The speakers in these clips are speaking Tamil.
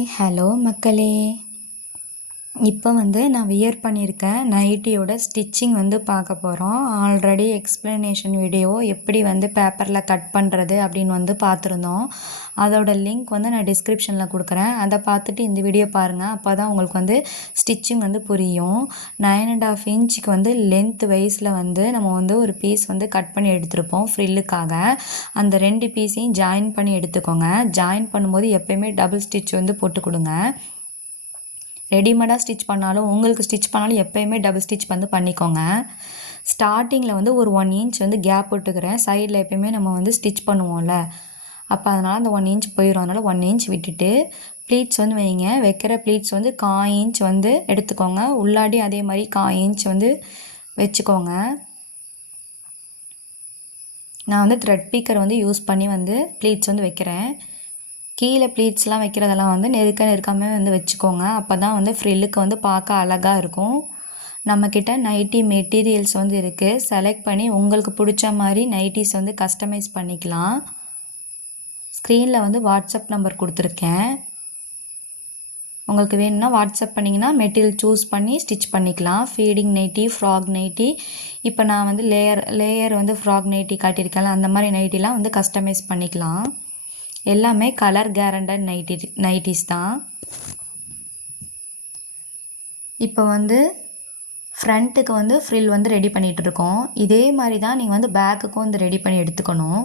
ஹாய் ஹலோ மக்களே. இப்போ நான் வியர் பண்ணியிருக்கேன் நைட்டியோட ஸ்டிச்சிங் பார்க்க போகிறோம். ஆல்ரெடி எக்ஸ்ப்ளனேஷன் வீடியோ எப்படி பேப்பரில் கட் பண்ணுறது அப்படின்னு பார்த்துருந்தோம். அதோட லிங்க் நான் டிஸ்கிரிப்ஷனில் கொடுக்குறேன். அதை பார்த்துட்டு இந்த வீடியோ பாருங்கள். அப்போ தான் உங்களுக்கு ஸ்டிச்சிங் புரியும். 9.5 இன்ச்சுக்கு லென்த் வைஸில் நம்ம ஒரு பீஸ் கட் பண்ணி எடுத்திருப்போம் ஃப்ரில்லுக்காக. அந்த 2 பீஸையும் ஜாயின் பண்ணி எடுத்துக்கோங்க. ஜாயின் பண்ணும்போது எப்போயுமே டபுள் ஸ்டிச் போட்டு கொடுங்க. ரெடிமேடாக ஸ்டிச் பண்ணாலும் உங்களுக்கு ஸ்டிச் பண்ணாலும் எப்போயுமே டபுள் ஸ்டிச் பண்ணிக்கோங்க. ஸ்டார்டிங்கில் ஒரு 1 இன்ச் கேப் விட்டுக்கிறேன். சைடில் எப்போயுமே நம்ம ஸ்டிச் பண்ணுவோம்ல, அப்போ அதனால் அந்த 1 இன்ச் போயிடும். அதனால் 1 இன்ச் விட்டுட்டு ப்ளீட்ஸ் வைங்க. வைக்கிற ப்ளீட்ஸ் 1/4 இன்ச் எடுத்துக்கோங்க. உள்ளாடி அதே மாதிரி 1/4 இன்ச் வச்சுக்கோங்க. நான் த்ரெட் பீக்கர் யூஸ் பண்ணி ப்ளீட்ஸ் வைக்கிறேன். கீழே ப்ளீட்ஸ்லாம் வைக்கிறதெல்லாம் நெருக்காமல் வச்சுக்கோங்க. அப்போ தான் ஃப்ரில்லுக்கு பார்க்க அழகாக இருக்கும். நம்மக்கிட்ட நைட்டி மெட்டீரியல்ஸ் இருக்குது. செலக்ட் பண்ணி உங்களுக்கு பிடிச்ச மாதிரி நைட்டிஸ் கஸ்டமைஸ் பண்ணிக்கலாம். ஸ்க்ரீனில் வாட்ஸ்அப் நம்பர் கொடுத்துருக்கேன். உங்களுக்கு வேணும்னா வாட்ஸ்அப் பண்ணிங்கன்னா மெட்டீரியல் சூஸ் பண்ணி ஸ்டிச் பண்ணிக்கலாம். ஃபீடிங் நைட்டி, ஃப்ராக் நைட்டி, இப்போ நான் லேயர் ஃப்ராக் நைட்டி காட்டியிருக்கேன். அந்த மாதிரி நைட்டிலாம் கஸ்டமைஸ் பண்ணிக்கலாம். எல்லாமே கலர் கேரண்டட் நைட்டிஸ் தான். இப்போ ஃப்ரண்ட்டுக்கு ஃப்ரில் ரெடி பண்ணிகிட்ருக்கோம். இதே மாதிரி தான் நீங்கள் பேக்குக்கும் ரெடி பண்ணி எடுத்துக்கணும்.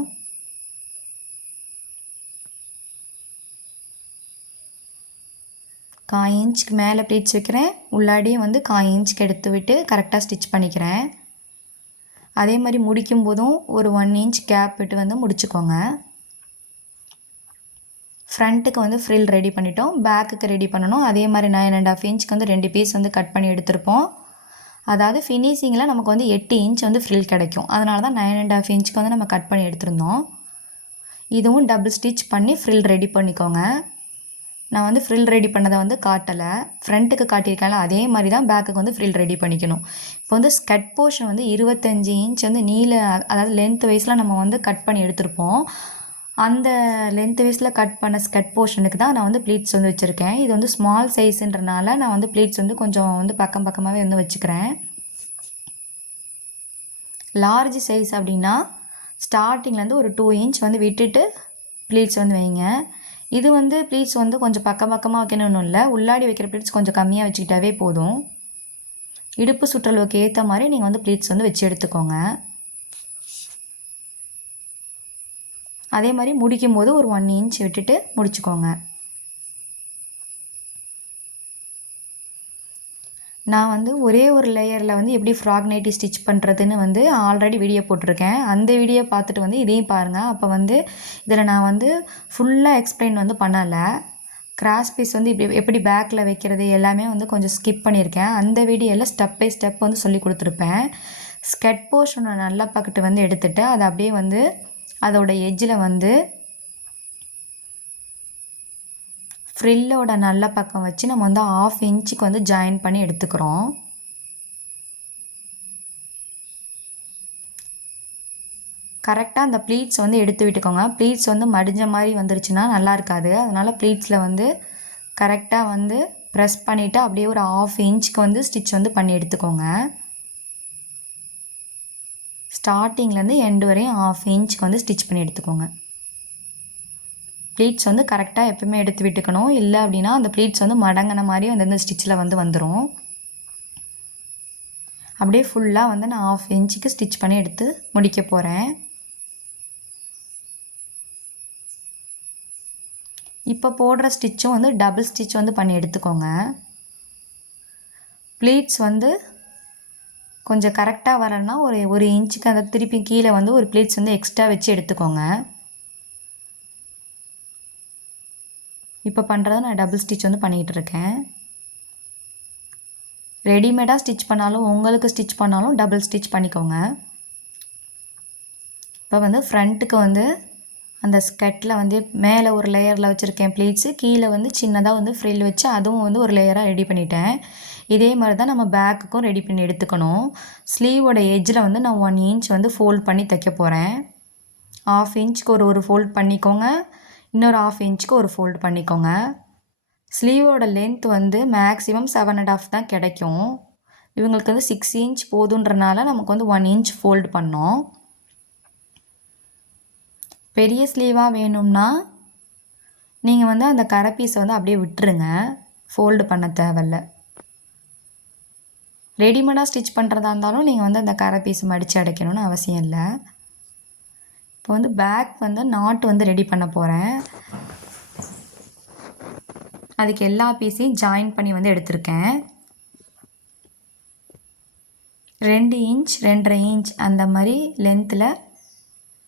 கால் இன்ச்சுக்கு மேலே ப்ளீட்ஸ் வைக்கிறேன். உள்ளாடியும் 1/4 இன்ச்சுக்கு எடுத்து விட்டு கரெக்டாக ஸ்டிச் பண்ணிக்கிறேன். அதே மாதிரி முடிக்கும் போதும் ஒரு 1 இன்ச் கேப் விட்டு முடிச்சுக்கோங்க. ஃப்ரண்ட்டுக்கு ஃப்ரில் ரெடி பண்ணிட்டோம். பேக்குக்கு ரெடி பண்ணணும். அதே மாதிரி 9.5 இன்ச்சுக்கு 2 பீஸ் கட் பண்ணி எடுத்திருப்போம். அதாவது ஃபினிஷிங்கில் நமக்கு 8 இன்ச் ஃப்ரில் கிடைக்கும். அதனால தான் 9.5 இன்ச்சுக்கு நம்ம கட் பண்ணி எடுத்திருந்தோம். இதுவும் டபுள் ஸ்டிச் பண்ணி ஃப்ரில் ரெடி பண்ணிக்கோங்க. நான் ஃப்ரில் ரெடி பண்ணதை காட்டலை, ஃப்ரண்ட்டுக்கு காட்டியிருக்கேன்ல, அதே மாதிரி தான் பேக்குக்கு ஃப்ரில் ரெடி பண்ணிக்கணும். இப்போ ஸ்கட் போர்ஷன் 25 இன்ச் நீல, அதாவது லென்த் வைஸில் நம்ம கட் பண்ணி எடுத்திருப்போம். அந்த லென்த் வைஸில் கட் பண்ண ஸ்கட் போர்ஷனுக்கு தான் நான் ப்ளீட்ஸ் வச்சுருக்கேன். இது ஸ்மால் சைஸுன்றனால நான் ப்ளீட்ஸ் கொஞ்சம் பக்கமாகவே வச்சுக்கிறேன். லார்ஜ் சைஸ் அப்படின்னா ஸ்டார்டிங்லேருந்து ஒரு 2 இன்ச் விட்டுட்டு ப்ளீட்ஸ் வைங்க. இது ப்ளீட்ஸ் கொஞ்சம் பக்கமாக வைக்கணும்னு இல்லை, உள்ளாடி வைக்கிற ப்ளீட்ஸ் கொஞ்சம் கம்மியாக வச்சுக்கிட்டாவே போதும். இடுப்பு சுற்றளவுக்கு ஏற்ற மாதிரி நீங்கள் ப்ளீட்ஸ் வச்சு எடுத்துக்கோங்க. அதே மாதிரி முடிக்கும் போது ஒரு 1 இன்ச் விட்டுட்டு முடிச்சுக்கோங்க. நான் ஒரே ஒரு லேயரில் எப்படி ஃப்ராக் நைட்டி ஸ்டிச் பண்ணுறதுன்னு ஆல்ரெடி வீடியோ போட்டிருக்கேன். அந்த வீடியோ பார்த்துட்டு இதையும் பாருங்கள். அப்போ இதில் நான் ஃபுல்லாக எக்ஸ்பிளைன் பண்ணலை. கிராஸ் பீஸ் இப்படி எப்படி பேக்கில் வைக்கிறது எல்லாமே கொஞ்சம் ஸ்கிப் பண்ணியிருக்கேன். அந்த வீடியோவில் ஸ்டெப் பை ஸ்டெப் சொல்லி கொடுத்துருப்பேன். ஸ்கட் போர்ஷனை நல்லா பக்கத்து எடுத்துகிட்டு அதை அப்படியே அதோட எட்ஜில் ஃப்ரில்லோட நல்ல பக்கம் வச்சு நம்ம 1/2 இன்ச்சுக்கு ஜாயின் பண்ணி எடுத்துக்கிறோம். கரெக்டாக அந்த ப்ளீட்ஸ் எடுத்து விட்டுக்கோங்க. ப்ளீட்ஸ் மடிஞ்ச மாதிரி வந்துருச்சுன்னா நல்லா இருக்காது. அதனால் ப்ளீட்ஸில் கரெக்டாக ப்ரெஸ் பண்ணிவிட்டு அப்படியே ஒரு 1/2 இன்ச்சுக்கு ஸ்டிச் பண்ணி எடுத்துக்கோங்க. ஸ்டார்டிங்லேருந்து எண்டு வரையும் 1/2 இன்ச்சுக்கு ஸ்டிச் பண்ணி எடுத்துக்கோங்க. ப்ளீட்ஸ் கரெக்டாக எப்பவுமே எடுத்து விட்டுக்கணும். இல்லை அப்படின்னா அந்த ப்ளீட்ஸ் மடங்கின மாதிரி அந்த ஸ்டிச்சில் வந்துடும். அப்படியே ஃபுல்லாக நான் 1/2 இன்ச்சுக்கு ஸ்டிச் பண்ணி எடுத்து முடிக்க போகிறேன். இப்போ போடுற ஸ்டிச்சும் டபுள் ஸ்டிச் பண்ணி எடுத்துக்கோங்க. ப்ளீட்ஸ் கொஞ்சம் கரெக்டாக வரலன்னா ஒரு இன்ச்சுக்கு அந்த திருப்பி கீழே ஒரு ப்ளீட்ஸ் எக்ஸ்ட்ரா வச்சு எடுத்துக்கோங்க. இப்போ பண்ணுறத நான் டபுள் ஸ்டிச் பண்ணிகிட்டு இருக்கேன். ரெடிமேடாக ஸ்டிச் பண்ணாலும் உங்களுக்கு ஸ்டிச் பண்ணாலும் டபுள் ஸ்டிச் பண்ணிக்கோங்க. இப்போ ஃப்ரண்ட்டுக்கு அந்த ஸ்கட்டில் மேலே ஒரு லேயரில் வச்சுருக்கேன் ப்ளீட்ஸு, கீழே சின்னதாக ஃப்ரில் வச்சு அதுவும் ஒரு லேயராக ரெடி பண்ணிட்டேன். இதே மாதிரி தான் நம்ம பேக்குக்கும் ரெடி பண்ணி எடுத்துக்கணும். ஸ்லீவோட எட்ஜில் நான் 1 இன்ச் ஃபோல்ட் பண்ணி தைக்க போகிறேன். 1/2 இன்ச்சுக்கு ஒரு ஃபோல்ட் பண்ணிக்கோங்க. இன்னொரு 1/2 இன்ச்சுக்கு ஒரு ஃபோல்ட் பண்ணிக்கோங்க. ஸ்லீவோட லென்த் வந்து மேக்ஸிமம் 7.5 தான் கிடைக்கும். இவங்களுக்கு வந்து 6 இன்ச் போதுன்றனால நமக்கு வந்து 1 இன்ச் ஃபோல்டு பண்ணோம். பெரிய ஸ்லீவாக வேணும்னா நீங்கள் வந்து அந்த கரை பீஸை வந்து அப்படியே விட்டுருங்க, ஃபோல்டு பண்ண தேவையில்ல. ரெடிமேடாக ஸ்டிச் பண்ணுறதா இருந்தாலும் நீங்கள் வந்து அந்த கரை பீஸ் மடித்து அடைக்கணும்னு அவசியம் இல்லை. இப்போ வந்து பேக் வந்து நாட் வந்து ரெடி பண்ண போகிறேன். அதுக்கு எல்லா பீஸையும் ஜாயின் பண்ணி வந்து எடுத்திருக்கேன். 2 இன்ச் 2.5 இன்ச் அந்த மாதிரி லென்த்தில்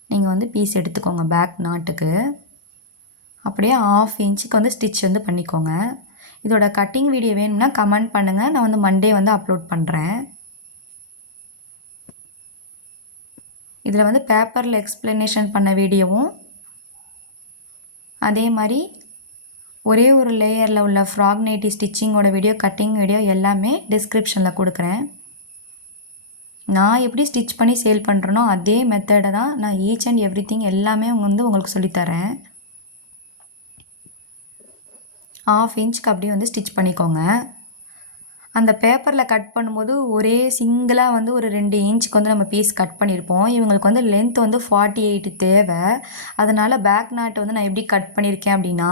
நீங்கள் வந்து பீஸ் எடுத்துக்கோங்க பேக் நாட்டுக்கு. அப்படியே 1/2 இன்ச்சுக்கு வந்து ஸ்டிச் வந்து பண்ணிக்கோங்க. இதோட கட்டிங் வீடியோ வேணும்னா கமெண்ட் பண்ணுங்கள், நான் வந்து மண்டே வந்து அப்லோட் பண்ணுறேன். இதில் வந்து பேப்பரில் எக்ஸ்ப்ளனேஷன் பண்ண வீடியோவும் அதே மாதிரி ஒரே ஒரு லேயரில் உள்ள ஃப்ராக் நைட்டி ஸ்டிச்சிங்கோட வீடியோ, கட்டிங் வீடியோ எல்லாமே டிஸ்கிரிப்ஷனில் கொடுக்குறேன். நான் எப்படி ஸ்டிச் பண்ணி சேல் பண்ணுறேனோ அதே மெத்தடை தான் நான் ஈச் அண்ட் எவ்ரிதிங் எல்லாமே வந்து உங்களுக்கு சொல்லித்தரேன். 1/2 இன்ச்சுக்கு அப்படியே வந்து ஸ்டிச் பண்ணிக்கோங்க. அந்த பேப்பரில் கட் பண்ணும்போது ஒரே சிங்கிளாக வந்து ஒரு 2 இன்ச்சுக்கு வந்து நம்ம பீஸ் கட் பண்ணியிருப்போம். இவங்களுக்கு வந்து லென்த் வந்து 48 தேவை. அதனால் பேக் நாட் வந்து நான் எப்படி கட் பண்ணியிருக்கேன் அப்படின்னா,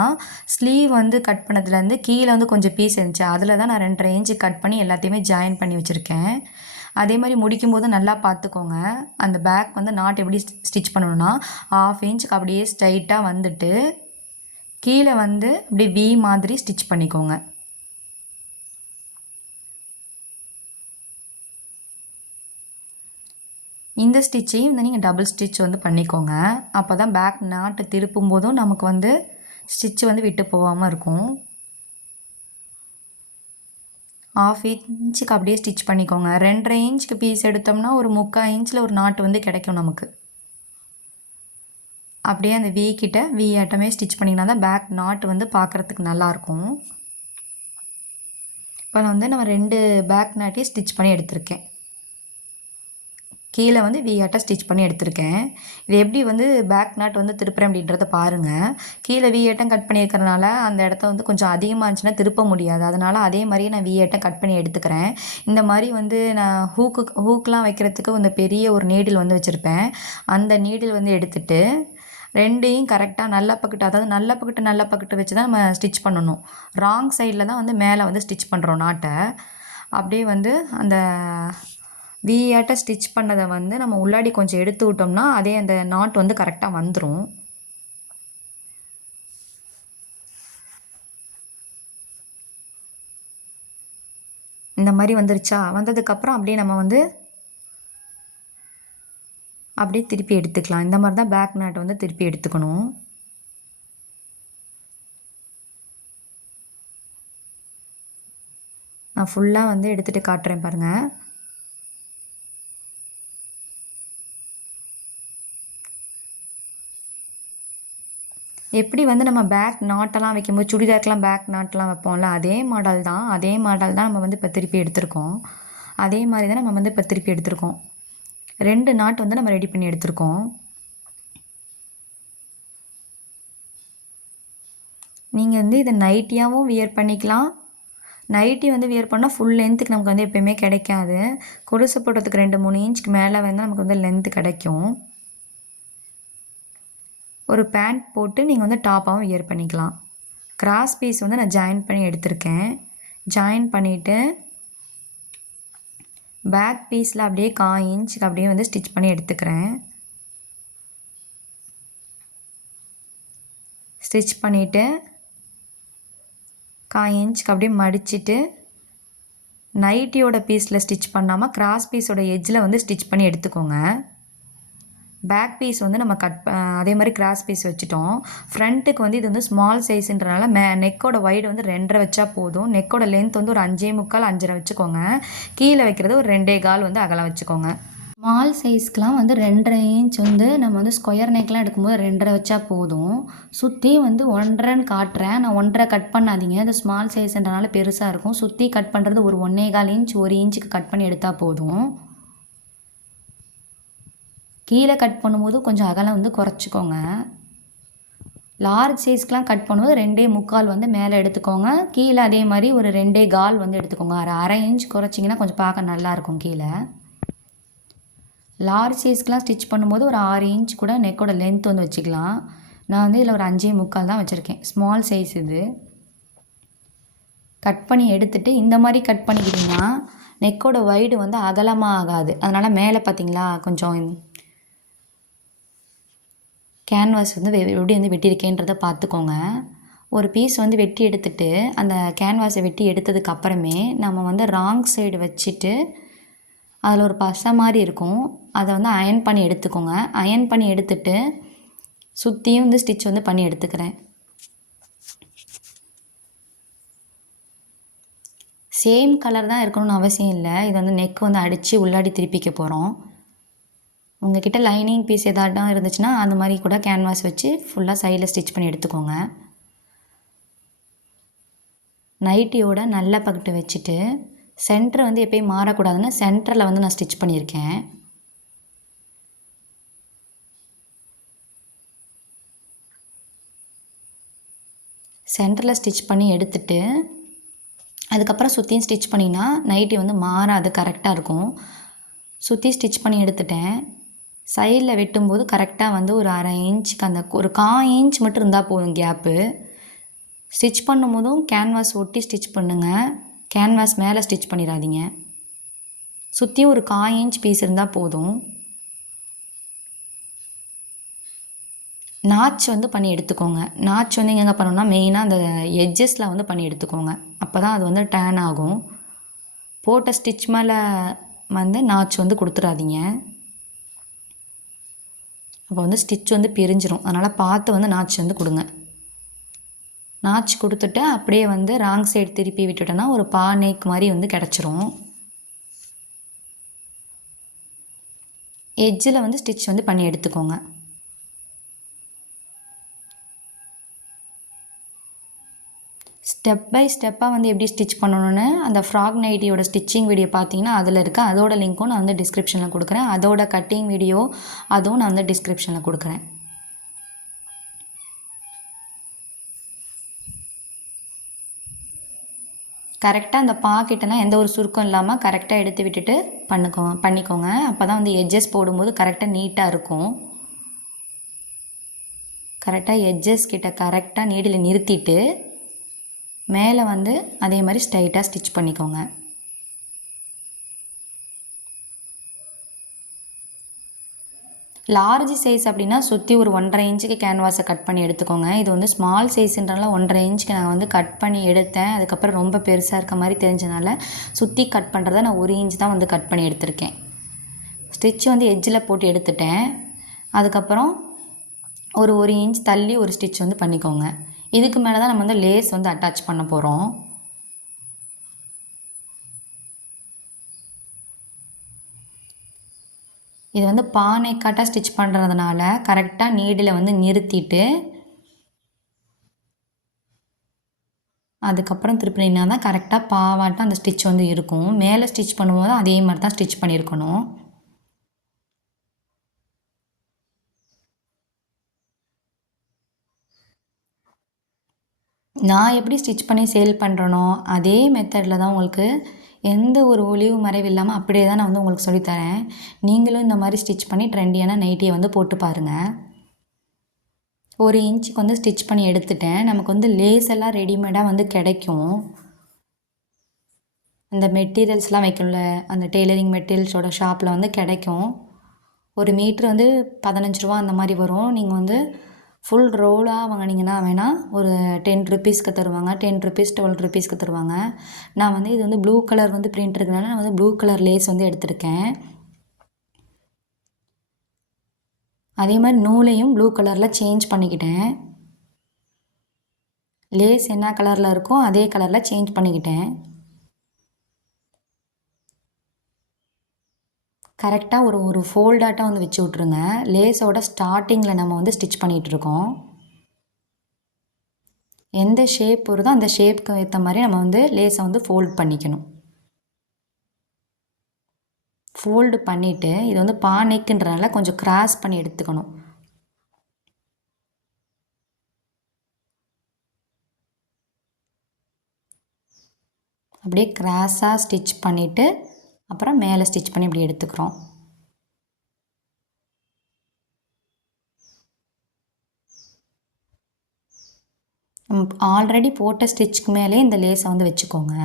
ஸ்லீவ் வந்து கட் பண்ணதுலேருந்து கீழே வந்து கொஞ்சம் பீஸ் இருந்துச்சு, அதில் தான் நான் 2.5 இன்ச்சு கட் பண்ணி எல்லாத்தையுமே ஜாயின் பண்ணி வச்சுருக்கேன். அதே மாதிரி முடிக்கும்போது நல்லா பார்த்துக்கோங்க. அந்த பேக் வந்து நாட் எப்படி ஸ்டிச் பண்ணணும்னா 1/2 இன்ச்சுக்கு அப்படியே ஸ்ட்ரைட்டாக வந்துட்டு கீழே வந்து அப்படியே வி மாதிரி ஸ்டிச் பண்ணிக்கோங்க. இந்த ஸ்டிச்சையும் வந்து நீங்கள் டபுள் ஸ்டிச் வந்து பண்ணிக்கோங்க. அப்போ தான் பேக் நாட்டு திருப்பும் போதும் நமக்கு வந்து ஸ்டிச் வந்து விட்டு போகாமல் இருக்கும். 1/2 இன்ச்சுக்கு அப்படியே ஸ்டிச் பண்ணிக்கோங்க. 2.5 இன்ச்சுக்கு பீஸ் எடுத்தோம்னா ஒரு 3/4 இன்ச்சில் ஒரு நாட்டு வந்து கிடைக்கும் நமக்கு. அப்படியே அந்த வி கிட்ட வி ஆட்டமே ஸ்டிச் பண்ணிங்கன்னா தான் பேக் நாட் வந்து பார்க்குறதுக்கு நல்லாயிருக்கும். இப்போ வந்து நம்ம 2 பேக் நாட்டையும் ஸ்டிச் பண்ணி எடுத்திருக்கேன். கீழே வந்து வி ஆட்டை ஸ்டிச் பண்ணி எடுத்திருக்கேன். இது எப்படி வந்து பேக் நாட் வந்து திருப்புறேன் அப்படின்றத பாருங்கள். கீழே வி ஆட்டம் கட் பண்ணியிருக்கிறனால அந்த இடத்த வந்து கொஞ்சம் அதிகமாக இருந்துச்சுன்னா திருப்ப முடியாது. அதனால் அதே மாதிரியே நான் வி ஆட்டம் கட் பண்ணி எடுத்துக்கிறேன். இந்த மாதிரி வந்து நான் ஹூக்கெலாம் வைக்கிறதுக்கு இந்த பெரிய ஒரு நீடில் வந்து வச்சுருப்பேன். அந்த நீடில் வந்து எடுத்துகிட்டு 2யும் கரெக்டாக நல்ல பக்கட்டு, அதாவது நல்ல பக்கட்டு வச்சு தான் நம்ம ஸ்டிச் பண்ணணும். ராங் சைடில் தான் வந்து மேலே வந்து ஸ்டிச் பண்ணுறோம் நாட்டை. அப்படியே வந்து அந்த விஆட்டை ஸ்டிச் பண்ணதை வந்து நம்ம உள்ளாடி கொஞ்சம் எடுத்து விட்டோம்னா அதே அந்த நாட் வந்து கரெக்டாக வந்துடும். இந்த மாதிரி வந்துருச்சா? வந்ததுக்கப்புறம் அப்படியே நம்ம வந்து அப்படியே திருப்பி எடுத்துக்கலாம். இந்த மாதிரி தான் பேக் நாட் வந்து திருப்பி எடுத்துக்கணும். நான் ஃபுல்லாக வந்து எடுத்துகிட்டு காட்டுறேன் பாருங்கள். எப்படி வந்து நம்ம பேக் நாட்டெல்லாம் வைக்கும்போது சுடிதாருக்கெலாம் பேக் நாட்டெலாம் வைப்போம்ல, அதே மாடல் தான் நம்ம வந்து இப்போ திருப்பி எடுத்திருக்கோம். அதே மாதிரி தான் நம்ம வந்து இப்போ திருப்பி எடுத்திருக்கோம். 2 நாட் வந்து நம்ம ரெடி பண்ணி எடுத்திருக்கோம். நீங்கள் வந்து இதை நைட்டியாகவும் வியர் பண்ணிக்கலாம். நைட்டி வந்து வியர் பண்ணால் ஃபுல் லென்த்துக்கு நமக்கு வந்து எப்போயுமே கிடைக்காது. கொலுசு போடுறதுக்கு 2-3 இன்ச்சுக்கு மேலே வந்து நமக்கு வந்து லென்த்து கிடைக்கும். ஒரு பேண்ட் போட்டு நீங்கள் வந்து டாப்பாகவும் வியர் பண்ணிக்கலாம். கிராஸ் பீஸ் வந்து நான் ஜாயின் பண்ணி எடுத்திருக்கேன். ஜாயின் பண்ணிவிட்டு பேக் பீஸில் அப்படியே 1/4 இன்ச்சுக்கு அப்படியே வந்து ஸ்டிச் பண்ணி எடுத்துக்கிறேன். ஸ்டிச் பண்ணிவிட்டு 1/4 இன்ச்சுக்கு அப்படியே மடிச்சுட்டு நைட்டியோட பீஸில் ஸ்டிச் பண்ணாமல் கிராஸ் பீஸோட எட்ஜில் வந்து ஸ்டிச் பண்ணி எடுத்துக்கோங்க. பேக் பீஸ் வந்து நம்ம அதே மாதிரி கிராஸ் பீஸ் வச்சுட்டோம். ஃப்ரண்ட்டுக்கு வந்து இது வந்து ஸ்மால் சைஸுன்றனால நெக்கோட வைடு வந்து 2.5 வச்சா போதும். நெக்கோட லென்த் வந்து ஒரு 5.75 5.5 வச்சுக்கோங்க. கீழே வைக்கிறது ஒரு 2.25 வந்து அகலம் வச்சுக்கோங்க. ஸ்மால் சைஸ்க்கெலாம் வந்து 2.5 இன்ச் வந்து நம்ம வந்து ஸ்கொயர் நெக்லாம் எடுக்கும்போது 2.5 வச்சா போதும். சுற்றி வந்து 1.5ன்னு காட்டுறேன். நான் 1.5 கட் பண்ணாதீங்க, அது ஸ்மால் சைஸ்ன்றனால பெருசாக இருக்கும். சுற்றி கட் பண்ணுறது ஒரு 1.25 இன்ச் 1 இன்ச்சுக்கு கட் பண்ணி எடுத்தால் போதும். கீழே கட் பண்ணும்போது கொஞ்சம் அகலம் வந்து குறைச்சிக்கோங்க. லார்ஜ் சைஸ்க்கெலாம் கட் பண்ணும்போது 2.25 வந்து மேலே எடுத்துக்கோங்க. கீழே அதே மாதிரி ஒரு 2.25 வந்து எடுத்துக்கோங்க. அரை இன்ச் குறைச்சிங்கன்னா கொஞ்சம் பார்க்க நல்லாயிருக்கும் கீழே. லார்ஜ் சைஸ்க்கெலாம் ஸ்டிச் பண்ணும்போது ஒரு 6 இன்ச் கூட நெக்கோட லென்த் வந்து வச்சுக்கலாம். நான் வந்து இதில் ஒரு 5.25 தான் வச்சுருக்கேன். ஸ்மால் சைஸ் இது. கட் பண்ணி எடுத்துகிட்டு இந்த மாதிரி கட் பண்ணிக்கிட்டிங்கன்னா நெக்கோட வைடு வந்து அகலமாக ஆகாது. அதனால் மேலே பார்த்தீங்களா கொஞ்சம் கேன்வாஸ் வந்து எப்படி வந்து வெட்டியிருக்கேன்றதை பார்த்துக்கோங்க. ஒரு பீஸ் வந்து வெட்டி எடுத்துகிட்டு அந்த கேன்வாஸை வெட்டி எடுத்ததுக்கு அப்புறமே நம்ம வந்து ராங் சைடு வச்சுட்டு அதில் ஒரு பசை மாதிரி இருக்கும், அதை வந்து அயன் பண்ணி எடுத்துக்கோங்க. அயன் பண்ணி எடுத்துட்டு சுற்றியும் வந்து ஸ்டிச் வந்து பண்ணி எடுத்துக்கிறேன். சேம் கலர் தான் இருக்கணும்னு அவசியம் இல்லை. இது வந்து நெக் வந்து அடித்து உள்ளாடி திருப்பிக்க போகிறோம். உங்கள்கிட்ட லைனிங் பீஸ் எதாட்டம் இருந்துச்சுன்னா அந்த மாதிரி கூட கேன்வாஸ் வச்சு ஃபுல்லாக சைடில் ஸ்டிச் பண்ணி எடுத்துக்கோங்க. நைட்டியோட நல்ல பக்கெட்டு வச்சுட்டு சென்டர் வந்து எப்போயும் மாறக்கூடாதுன்னு சென்டரில் வந்து நான் ஸ்டிச் பண்ணியிருக்கேன். சென்டரில் ஸ்டிச் பண்ணி எடுத்துட்டு அதுக்கப்புறம் சுற்றியும் ஸ்டிச் பண்ணிங்கன்னா நைட்டி வந்து மாறாது, கரெக்டாக இருக்கும். சுற்றி ஸ்டிச் பண்ணி எடுத்துட்டேன். சைடில் வெட்டும்போது கரெக்டாக வந்து ஒரு அரை இன்ச்சுக்கு அந்த ஒரு 1/4 இன்ச் மட்டும் இருந்தால் போதும் கேப்பு. ஸ்டிச் பண்ணும்போதும் கேன்வாஸ் ஒட்டி ஸ்டிச் பண்ணுங்கள். கேன்வாஸ் மேலே ஸ்டிச் பண்ணிடாதீங்க. சுற்றியும் ஒரு 1/4 இன்ச் பீஸ் இருந்தால் போதும். நாச் வந்து பண்ணி எடுத்துக்கோங்க. நாச் வந்து எங்கே பண்ணணும்னா மெயினாக அந்த எட்ஜஸில் வந்து பண்ணி எடுத்துக்கோங்க. அப்போ தான் அது வந்து டேன் ஆகும். போட்ட ஸ்டிச் மேலே வந்து நாச் வந்து கொடுத்துடாதீங்க. அப்போ வந்து ஸ்டிச் வந்து பிரிஞ்சிடும். அதனால் பார்த்து வந்து நாச் வந்து கொடுங்க. நாச் கொடுத்துட்டு அப்படியே வந்து ராங் சைடு திருப்பி விட்டுட்டோன்னா ஒரு பா நெக் மாதிரி வந்து கிடச்சிரும். எட்ஜில் வந்து ஸ்டிச் வந்து பண்ணி எடுத்துக்கோங்க. ஸ்டெப் பை ஸ்டெப்பாக வந்து எப்படி ஸ்டிச் பண்ணணுன்னு அந்த ஃப்ராக் நைட்டியோட ஸ்டிச்சிங் வீடியோ பார்த்தீங்கன்னா அதில் இருக்குது. அதோட லிங்க்கும் நான் வந்து டிஸ்கிரிப்ஷனில் கொடுக்குறேன். அதோட கட்டிங் வீடியோ அதுவும் நான் வந்து டிஸ்கிரிப்ஷனில் கொடுக்குறேன். கரெக்டாக அந்த பாக்கெட்டெல்லாம் எந்த ஒரு சுருக்கம் இல்லாமல் கரெக்டாக எடுத்து விட்டுட்டு பண்ணிக்கோங்க. அப்போ தான் வந்து எட்ஜஸ் போடும்போது கரெக்டாக நீட்டாக இருக்கும். கரெக்டாக எட்ஜஸ் கிட்ட கரெக்டாக நீடில் நிறுத்திட்டு மேலே வந்து அதே மாதிரி ஸ்ட்ரைட்டாக ஸ்டிச் பண்ணிக்கோங்க. லார்ஜ் சைஸ் அப்படின்னா சுற்றி ஒரு 1.5 இன்ச்சுக்கு கேன்வாஸை கட் பண்ணி எடுத்துக்கோங்க. இது வந்து ஸ்மால் சைஸுன்றனால 1.5 இன்ச்சுக்கு நான் வந்து கட் பண்ணி எடுத்தேன். அதுக்கப்புறம் ரொம்ப பெருசாக இருக்க மாதிரி தெரிஞ்சனால சுற்றி கட் பண்ணுறத நான் 1 இன்ச் தான் வந்து கட் பண்ணி எடுத்திருக்கேன். ஸ்டிச் வந்து எட்ஜில் போட்டு எடுத்துட்டேன். அதுக்கப்புறம் ஒரு இன்ச் தள்ளி ஒரு ஸ்டிச் வந்து பண்ணிக்கோங்க. இதுக்கு மேலே தான் நம்ம வந்து லேஸ் வந்து அட்டாச் பண்ண போகிறோம். இது வந்து பானைக்காட்டாக ஸ்டிச் பண்ணுறதுனால கரெக்டாக நீடில் வந்து நிறுத்திட்டு அதுக்கப்புறம் திருப்பினா தான் கரெக்டாக பாவாட்டம் அந்த ஸ்டிச் வந்து இருக்கும். மேலே ஸ்டிச் பண்ணும்போது அதே மாதிரி தான் ஸ்டிச் பண்ணியிருக்கணும். நான் எப்படி ஸ்டிச் பண்ணி சேல் பண்ணுறனோ அதே மெத்தடில் தான் உங்களுக்கு எந்த ஒரு ஒளிவு மறைவு இல்லாமல் அப்படியே தான் நான் வந்து உங்களுக்கு சொல்லித்தரேன். நீங்களும் இந்த மாதிரி ஸ்டிச் பண்ணி ட்ரெண்டியான நைட்டியை வந்து போட்டு பாருங்கள். 1 இன்ச்சுக்கு வந்து ஸ்டிச் பண்ணி எடுத்துட்டேன். நமக்கு வந்து லேஸ் எல்லாம் ரெடிமேடாக வந்து கிடைக்கும். அந்த மெட்டீரியல்ஸ்லாம் வைக்கணும்ல, அந்த டெய்லரிங் மெட்டீரியல்ஸோட ஷாப்பில் வந்து கிடைக்கும். ஒரு மீட்ரு வந்து 15 ரூபா அந்த மாதிரி வரும். நீங்கள் வந்து ஃபுல் ரோலாக வாங்கினீங்கன்னா வேணால் ஒரு 10 ருப்பீஸ்க்கு தருவாங்க. 10 ருப்பீஸ் 12 ருப்பீஸ்க்கு தருவாங்க. நான் வந்து இது வந்து ப்ளூ கலர் வந்து பிரிண்ட் இருக்கிறதுனால நான் வந்து ப்ளூ கலர் லேஸ் வந்து எடுத்திருக்கேன். அதே மாதிரி நூலையும் ப்ளூ கலரில் சேஞ்ச் பண்ணிக்கிட்டேன். லேஸ் என்ன கலரில் இருக்கோ அதே கலரில் சேஞ்ச் பண்ணிக்கிட்டேன். கரெக்டாக ஒரு ஃபோல்டாட்டம் வந்து வச்சு விட்ருங்க. லேஸோட ஸ்டார்டிங்கில் நம்ம வந்து ஸ்டிச் பண்ணிகிட்ருக்கோம். எந்த ஷேப் வருதோ அந்த ஷேப்புக்கு ஏற்ற மாதிரி நம்ம வந்து லேஸை வந்து ஃபோல்ட் பண்ணிக்கணும். ஃபோல்டு பண்ணிவிட்டு இது வந்து பானைக்குன்றனால கொஞ்சம் கிராஸ் பண்ணி எடுத்துக்கணும். அப்படியே கிராஸாக ஸ்டிச் பண்ணிவிட்டு அப்புறம் மேலே ஸ்டிச் பண்ணி இப்படி எடுத்துக்கிறோம். ஆல்ரெடி போட்ட ஸ்டிச்சுக்கு மேலே இந்த லேஸை வந்து வச்சுக்கோங்க.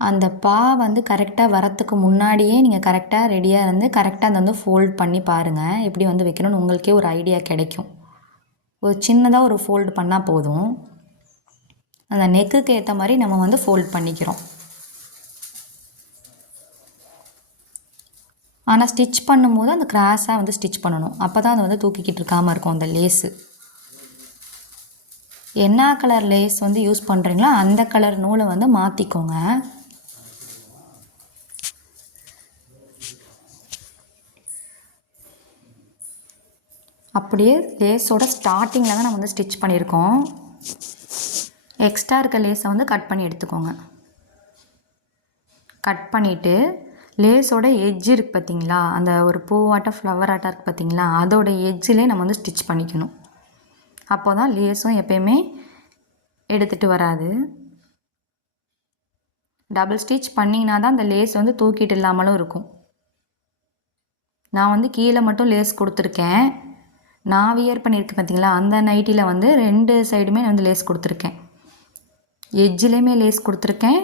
அந்த பா வந்து கரெக்டாக வரத்துக்கு முன்னாடியே நீங்கள் கரெக்டாக ரெடியாக இருந்து கரெக்டாக அதை வந்து ஃபோல்ட் பண்ணி பாருங்கள். எப்படி வந்து வைக்கணும்னு உங்களுக்கே ஒரு ஐடியா கிடைக்கும். ஒரு சின்னதாக ஒரு ஃபோல்டு பண்ணால் போதும். அந்த நெக்குக்கு ஏற்ற மாதிரி நம்ம வந்து ஃபோல்ட் பண்ணிக்கிறோம். ஆனால் ஸ்டிச் பண்ணும்போது அந்த கிராஸாக வந்து ஸ்டிச் பண்ணணும். அப்போ தான் அது வந்து தூக்கிக்கிட்டு இருக்காமல் இருக்கும் அந்த லேஸு. என்ன கலர் லேஸ் வந்து யூஸ் பண்ணுறீங்களோ அந்த கலர் நூலை வந்து மாற்றிக்கோங்க. அப்படியே லேஸோட ஸ்டார்டிங்கில் தான் நம்ம வந்து ஸ்டிச் பண்ணியிருக்கோம். எக்ஸ்ட்ரா இருக்க லேஸை வந்து கட் பண்ணி எடுத்துக்கோங்க. கட் பண்ணிவிட்டு லேஸோட எட்ஜ் இருக்குது பார்த்தீங்களா, அந்த ஒரு பூவாட்டம் ஃப்ளவர் ஆட்டம் இருக்குது பார்த்தீங்களா, அதோட எட்ஜிலே நம்ம வந்து ஸ்டிச் பண்ணிக்கணும். அப்போ தான் லேஸும் எப்பயுமே எடுத்துகிட்டு வராது. டபுள் ஸ்டிச் பண்ணிங்கன்னா தான் அந்த லேஸ் வந்து தூக்கிட்டு இல்லாமலும் இருக்கும். நான் வந்து கீழே மட்டும் லேஸ் கொடுத்துருக்கேன். நான் வியர் பண்ணியிருக்கேன் பார்த்தீங்களா, அந்த நைட்டியில் வந்து 2 சைடுமே நான் வந்து லேஸ் கொடுத்துருக்கேன். எட்ஜிலையுமே லேஸ் கொடுத்துருக்கேன்,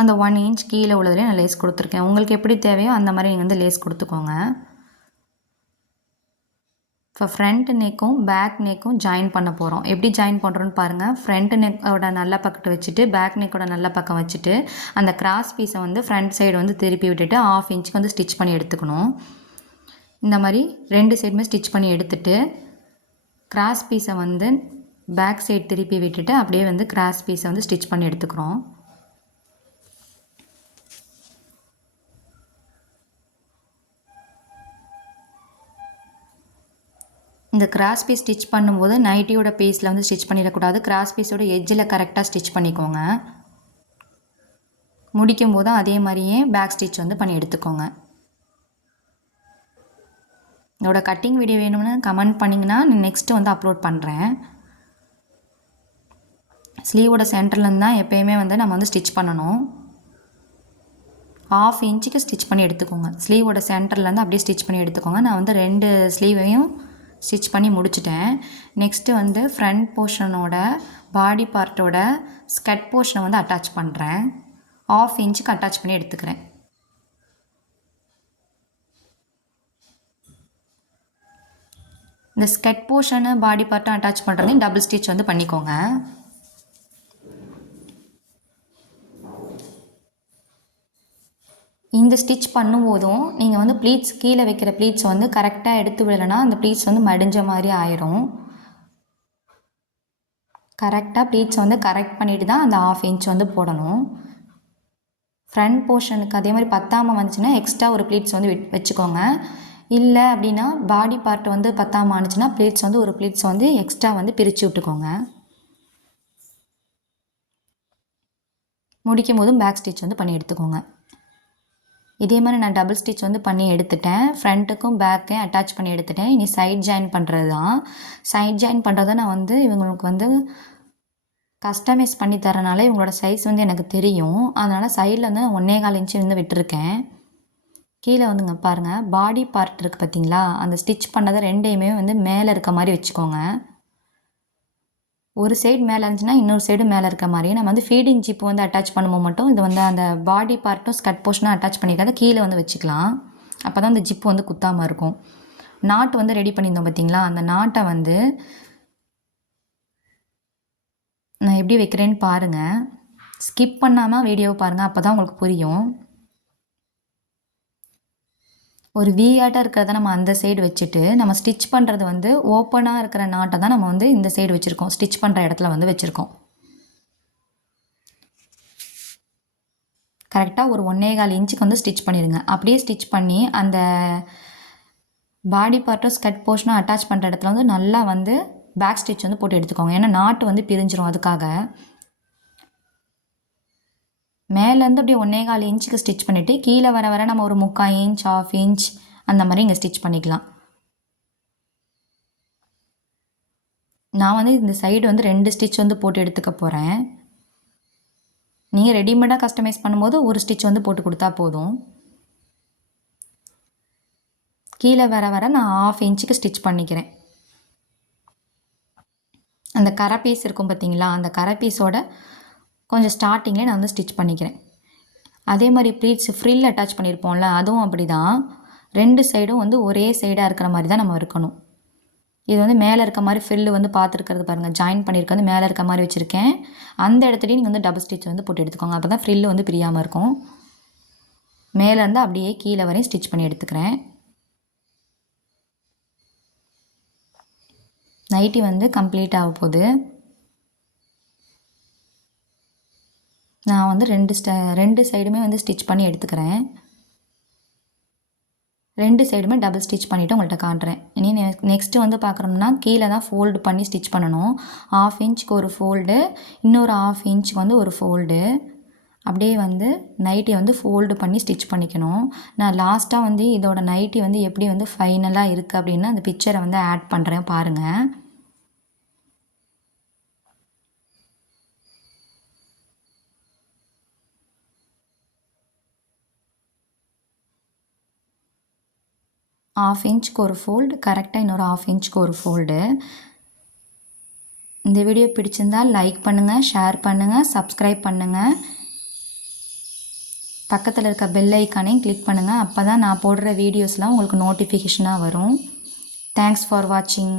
அந்த 1 இன்ச் கீழே உள்ளதுலேயே நான் லேஸ் கொடுத்துருக்கேன். உங்களுக்கு எப்படி தேவையோ அந்த மாதிரி நீங்கள் வந்து லேஸ் கொடுத்துக்கோங்க. இப்போ ஃப்ரண்ட் நெக்கும் பேக் நெக்கும் ஜாயின் பண்ண போகிறோம். எப்படி ஜாயின் பண்ணுறோன்னு பாருங்கள். ஃப்ரண்ட் நெக்கோட நல்ல பக்கத்தை வச்சுட்டு பேக் நெக்கோட நல்ல பக்கம் வச்சுட்டு அந்த கிராஸ் பீஸை வந்து ஃப்ரண்ட் சைடு வந்து திருப்பி விட்டுட்டு 1/2 இன்ச்சுக்கு வந்து ஸ்டிச் பண்ணி எடுத்துக்கணும். இந்த மாதிரி 2 சைடுமே ஸ்டிச் பண்ணி எடுத்துட்டு கிராஸ் பீஸை வந்து பேக் சைடு திருப்பி விட்டுட்டு அப்படியே வந்து கிராஸ் பீஸை வந்து ஸ்டிச் பண்ணி எடுத்துக்கிறோம். இந்த கிராஸ் பீஸ் ஸ்டிச் பண்ணும்போது நைட்டியோட பீஸில் வந்து ஸ்டிச் பண்ணிடக்கூடாது. கிராஸ் பீஸோட எட்ஜில் கரெக்டாக ஸ்டிச் பண்ணிக்கோங்க. முடிக்கும் போதும் அதே மாதிரியே பேக் ஸ்டிச் வந்து பண்ணி எடுத்துக்கோங்க. இதோட கட்டிங் வீடியோ வேணும்னு கமெண்ட் பண்ணிங்கன்னா நான் நெக்ஸ்ட்டு வந்து அப்லோட் பண்ணுறேன். ஸ்லீவோட சென்டர்லேருந்து தான் எப்போயுமே வந்து நம்ம வந்து ஸ்டிச் பண்ணணும். 1/2 இன்ச்சுக்கு ஸ்டிச் பண்ணி எடுத்துக்கோங்க. ஸ்லீவோட சென்டர்லேருந்து அப்படியே ஸ்டிச் பண்ணி எடுத்துக்கோங்க. நான் வந்து 2 ஸ்லீவையும் ஸ்டிச் பண்ணி முடிச்சிட்டேன். நெக்ஸ்ட்டு வந்து ஃப்ரண்ட் போர்ஷனோட பாடி பார்ட்டோட ஸ்கட் போர்ஷனை வந்து அட்டாச் பண்ணுறேன். 1/2 இன்ச்சுக்கு அட்டாச் பண்ணி எடுத்துக்கிறேன். இந்த ஸ்கட் போர்ஷனு பாடி பார்ட்டும் அட்டாச் பண்ணுறதையும் டபுள் ஸ்டிச் வந்து பண்ணிக்கோங்க. இந்த ஸ்டிச் பண்ணும்போதும் நீங்கள் வந்து ப்ளீட்ஸ் கீழே வைக்கிற ப்ளீட்ஸ் வந்து கரெக்டாக எடுத்து விடலைன்னா அந்த ப்ளீட்ஸ் வந்து மடிஞ்ச மாதிரி ஆயிரும். கரெக்டாக ப்ளீட்ஸ் வந்து கரெக்ட் பண்ணிவிட்டு தான் அந்த 1/2 இன்ச் வந்து போடணும். ஃப்ரண்ட் போர்ஷனுக்கு அதே மாதிரி பத்தாமல் வந்துச்சுன்னா எக்ஸ்ட்ரா ஒரு ப்ளீட்ஸ் வந்து வச்சுக்கோங்க. இல்லை அப்படின்னா பாடி பார்ட் வந்து பத்தாமல் ஆனிச்சுன்னா ப்ளீட்ஸ் வந்து ஒரு ப்ளீட்ஸ் வந்து எக்ஸ்ட்ரா வந்து பிரித்து விட்டுக்கோங்க. முடிக்கும் போதும் பேக் ஸ்டிச் வந்து பண்ணி எடுத்துக்கோங்க. இதே மாதிரி நான் டபுள் ஸ்டிச் வந்து பண்ணி எடுத்துட்டேன். ஃப்ரண்ட்டுக்கும் பேக்கையும் அட்டாச் பண்ணி எடுத்துட்டேன். இனி சைட் ஜாயின் பண்ணுறது தான். சைட் ஜாயின் பண்ணுறத நான் வந்து இவங்களுக்கு வந்து கஸ்டமைஸ் பண்ணி தரனால இவங்களோட சைஸ் வந்து எனக்கு தெரியும். அதனால் சைடில் வந்து 1.25 இன்ச்சு வந்து விட்டுருக்கேன். கீழே வந்துங்க பாருங்கள், பாடி பார்ட் இருக்குது பார்த்தீங்களா, அந்த ஸ்டிச் பண்ணதை 2யுமே வந்து மேலே இருக்க மாதிரி வச்சுக்கோங்க. ஒரு சைடு மேலே இருந்துச்சுன்னா இன்னொரு சைடு மேலே இருக்க மாதிரி நம்ம வந்து ஃபீடிங் ஜிப்பு வந்து அட்டாச் பண்ணும்போது மட்டும் இது வந்து அந்த பாடி பார்ட்டும் ஸ்கட் போர்ஷனும் அட்டாச் பண்ணிக்காத கீழே வந்து வச்சுக்கலாம். அப்போ தான் அந்த ஜிப்பு வந்து குத்தாமல் இருக்கும். நாட்டு வந்து ரெடி பண்ணியிருந்தோம் பார்த்தீங்களா, அந்த நாட்டை வந்து நான் எப்படி வைக்கிறேன்னு பாருங்கள். ஸ்கிப் பண்ணாமல் வீடியோவை பாருங்கள், அப்போ தான் உங்களுக்கு புரியும். ஒரு வி ஆட்டாக இருக்கிறத நம்ம அந்த சைடு வச்சுட்டு நம்ம ஸ்டிச் பண்ணுறது வந்து ஓப்பனாக இருக்கிற நாட்டை தான் நம்ம வந்து இந்த சைடு வச்சுருக்கோம். ஸ்டிச் பண்ணுற இடத்துல வந்து வச்சுருக்கோம். கரெக்டாக ஒரு 1.25 இன்ச்சுக்கு வந்து ஸ்டிச் பண்ணிடுங்க. அப்படியே ஸ்டிச் பண்ணி அந்த பாடி பார்ட்டும் ஸ்கட் போர்ஷனும் அட்டாச் பண்ணுற இடத்துல வந்து நல்லா வந்து பேக் ஸ்டிச் வந்து போட்டு எடுத்துக்கோங்க. ஏன்னா நாட்டு வந்து பிரிஞ்சிரும். அதுக்காக மேலேருந்து அப்படியே 1.25 இன்ச்சுக்கு ஸ்டிச் பண்ணிவிட்டு கீழே வர வர நம்ம ஒரு 3/4 இன்ச் 1/2 இன்ச் அந்த மாதிரி இங்கே ஸ்டிச் பண்ணிக்கலாம். நான் வந்து இந்த சைடு வந்து 2 ஸ்டிச் வந்து போட்டு எடுத்துக்க போகிறேன். நீங்கள் ரெடிமேடாக கஸ்டமைஸ் பண்ணும்போது ஒரு ஸ்டிச் வந்து போட்டு கொடுத்தா போதும். கீழே வர நான் 1/2 இன்ச்சுக்கு ஸ்டிச் பண்ணிக்கிறேன். அந்த கரை பீஸ் இருக்கும் பார்த்தீங்களா, அந்த கரை பீஸோட கொஞ்சம் ஸ்டார்டிங்லேயே நான் வந்து ஸ்டிச் பண்ணிக்கிறேன். அதே மாதிரி ப்ளீட்ஸ் ஃப்ரில் அட்டாச் பண்ணியிருப்போம்ல, அதுவும் அப்படி தான் 2 சைடும் வந்து ஒரே சைடாக இருக்கிற மாதிரி தான் நம்ம இருக்கணும். இது வந்து மேலே இருக்க மாதிரி ஃப்ரில் வந்து பார்த்துருக்கிறது பாருங்கள், ஜாயின் பண்ணியிருக்கிறது மேலே இருக்க மாதிரி வச்சுருக்கேன். அந்த இடத்துலையும் நீங்கள் வந்து டபுள் ஸ்டிச் வந்து போட்டு எடுத்துக்கோங்க. அப்போ தான் ஃப்ரில் வந்து பிரியாமல் இருக்கும். மேலேருந்து அப்படியே கீழே வரையும் ஸ்டிச் பண்ணி எடுத்துக்கிறேன். நைட்டி வந்து கம்ப்ளீட் ஆக போகுது. நான் வந்து 2 சைடுமே வந்து ஸ்டிச் பண்ணி எடுத்துக்கிறேன். 2 சைடுமே டபுள் ஸ்டிச் பண்ணிவிட்டு உங்கள்கிட்ட காட்டுறேன். இனி நெக்ஸ்ட்டு வந்து பார்க்குறோம்னா கீழே தான் ஃபோல்டு பண்ணி ஸ்டிச் பண்ணணும். 1/2 இன்ச்சுக்கு ஒரு ஃபோல்டு, இன்னொரு 1/2 இன்ச்சுக்கு வந்து ஒரு ஃபோல்டு. அப்படியே வந்து நைட்டியை வந்து ஃபோல்டு பண்ணி ஸ்டிச் பண்ணிக்கணும். நான் லாஸ்ட்டாக வந்து இதோட நைட்டி வந்து எப்படி வந்து ஃபைனலாக இருக்குது அப்படின்னு அந்த பிக்சரை வந்து ஆட் பண்ணுறேன் பாருங்கள். ½ இன்ச்சுக்கு ஒரு ஃபோல்டு, கரெக்டாக இன்னொரு 1/2 இன்ச்சுக்கு ஒரு ஃபோல்டு. இந்த வீடியோ பிடிச்சிருந்தால் லைக் பண்ணுங்கள், ஷேர் பண்ணுங்கள், சப்ஸ்கிரைப் பண்ணுங்கள். பக்கத்தில் இருக்க பெல் ஐக்கானையும் கிளிக் பண்ணுங்கள். அப்போ தான் நான் போடுற வீடியோஸ்லாம் உங்களுக்கு நோட்டிஃபிகேஷனாக வரும். தேங்க்ஸ் ஃபார் வாட்சிங்.